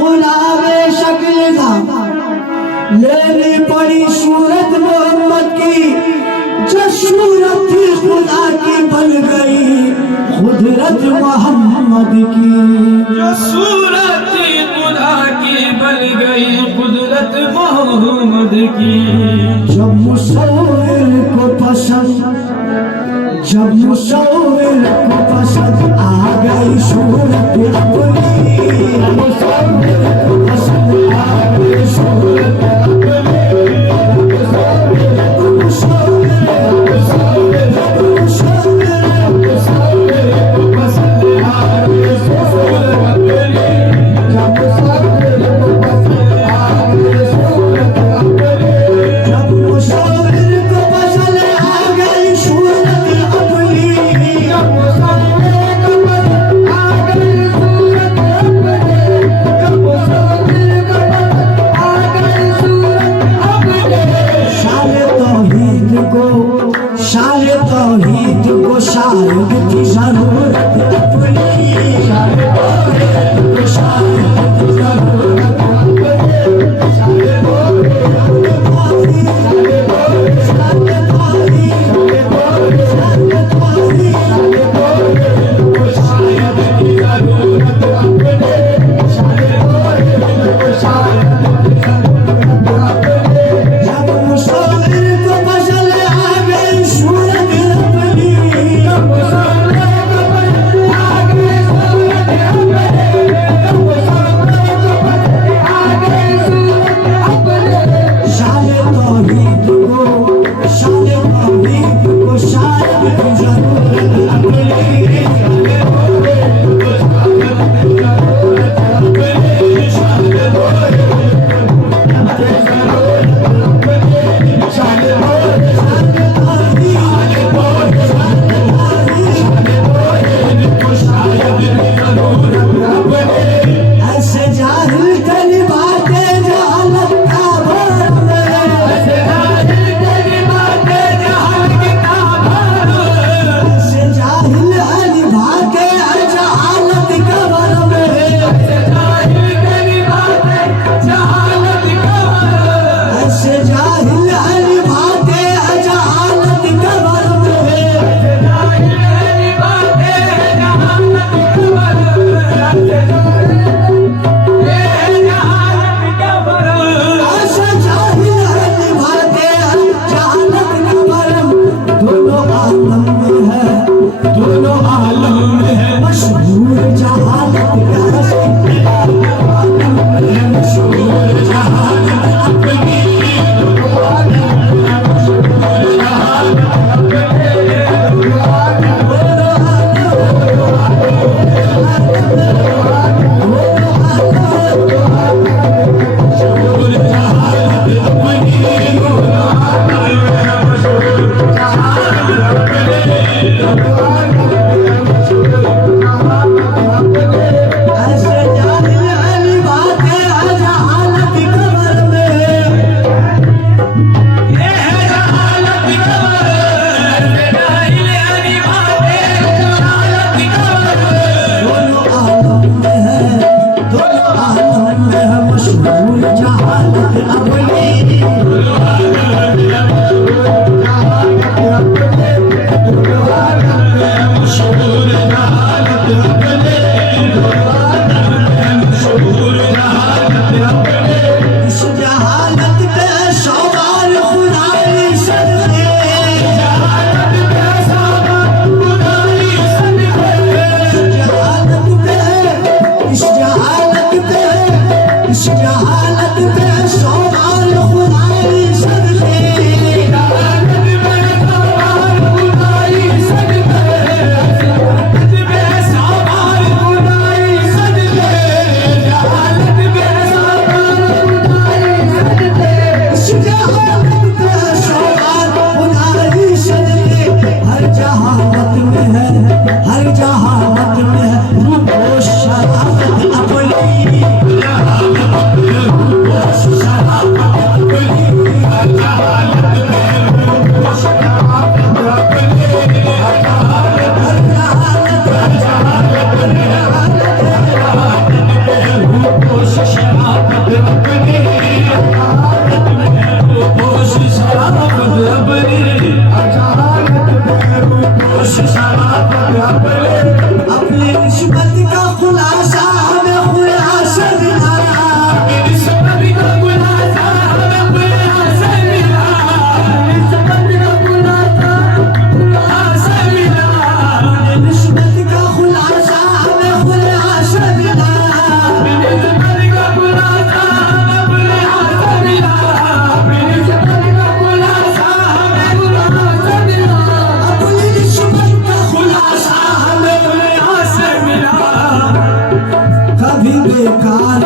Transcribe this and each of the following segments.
खुलावे शक्ल ना लेनी पड़ी सूरत मोहम्मद की, जो सूरत थी खुदा की बन गई कुदरत मोहम्मद की, जो सूरत थी खुदा की बन गई कुदरत मोहम्मद की। जब मुसव्विर को पसंद, जब मुसव्विर को पसंद आ गई सूरत अपनी, मुसव्विर को पसंद आ गई सूरत अपनी, शान तौहीद को शायद की जरूरत अपनी, शान तौहीद को शायद की जरूरत अपनी, शान जहानत में रूप शराबत अपनी अपनी होश शराफत अपनी अचानक बेरू होश शराफत अपनी अपनी निस्बत का खुलासा हमें खुलासा दिलाया निस्बत का खुलासा हमें खुलासा मिला निस्बत का खुलासा मिला निस्बत का खुलासा हमें खुलासा दिलाया निस्बत का खुलासा हमें खुलासा मिला निस्बत का खुलासा हमें खुलासा मिला अपनी निस्बत का खुलासा हमें खुलासा मिला कभी बेकार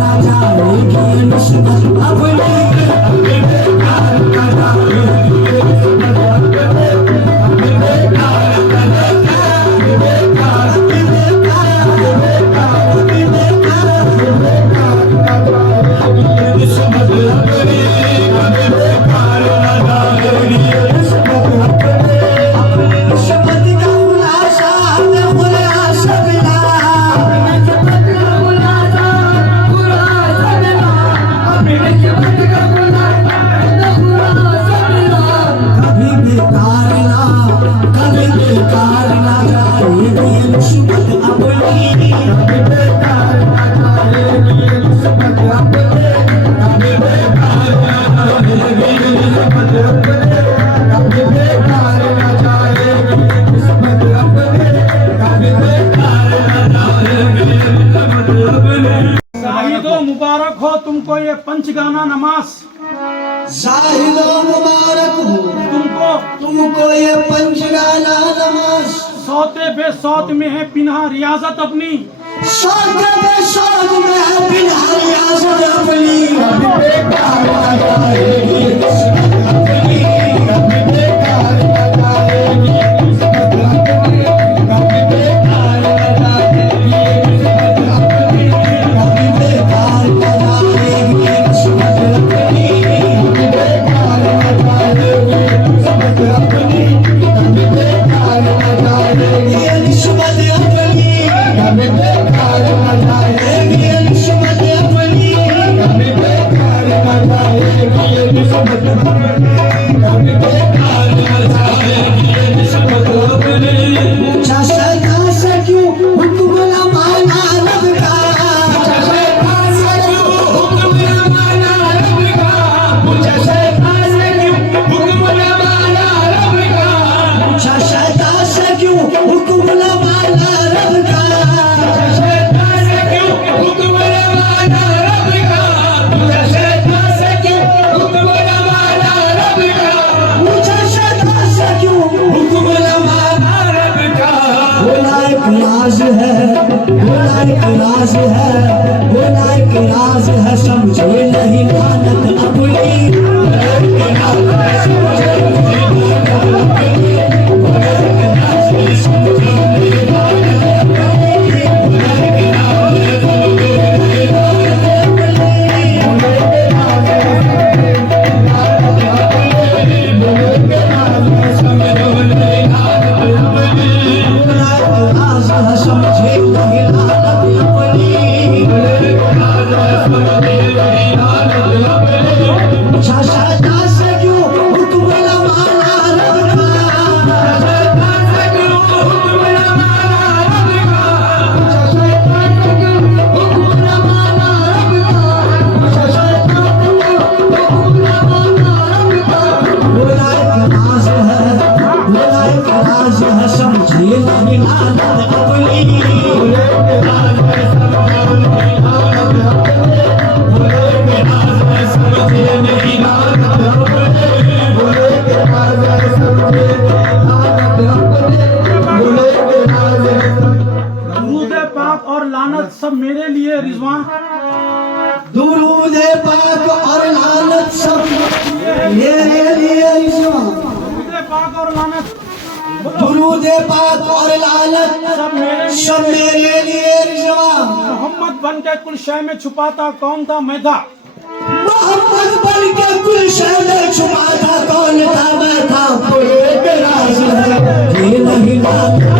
ना जाएगी निस्बत अपनी बेकार का निस्बत अपनी कभी बेकार न जाएगी अपनी निस्बत का खुलासा हमें खुलासा दिलाया निस्बत का खुलासा मिला अपनी निस्बत का खुलासा मिला कभी बेकार ना जाएगी निस्बत अपनी शाहिदो मुबारक हो तुमको ये पंचगाना नमाज शाहिदो मुबारक हो तुमको ये पंचगाना नमाज सौते बेसौत में है पिन्हा रियाजत अपनी शौक में है बिना रियाजत अपनी बेकार ना जाएगी राज है समझे नहीं लानत अपनी राज है समझे नहीं लानत अपनी शाशा से क्यों हुक्म लमाना रब राज है समझे नहीं लानत अपनी दुरूद पाक और लानत सब मेरे लिए रिजवान दुरूद पाक और लानत सब मेरे लिए रिजवान दुरूद पाक और लानत दुरूद पाक और लानत सब मेरे लिए रिजवान मोहम्मद बन के कुल शय में छुपाता कौन था मैं था मोहम्मद बन के कुल शय में छुपाता कौन था मैं था कोई एक राज है ये नहीं लानत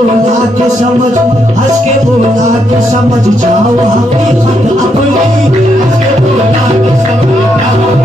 बोला के समझ, हंस के बोला के समझ जाओ हकीकत अपनी, हंस के बोला के समझ जाओ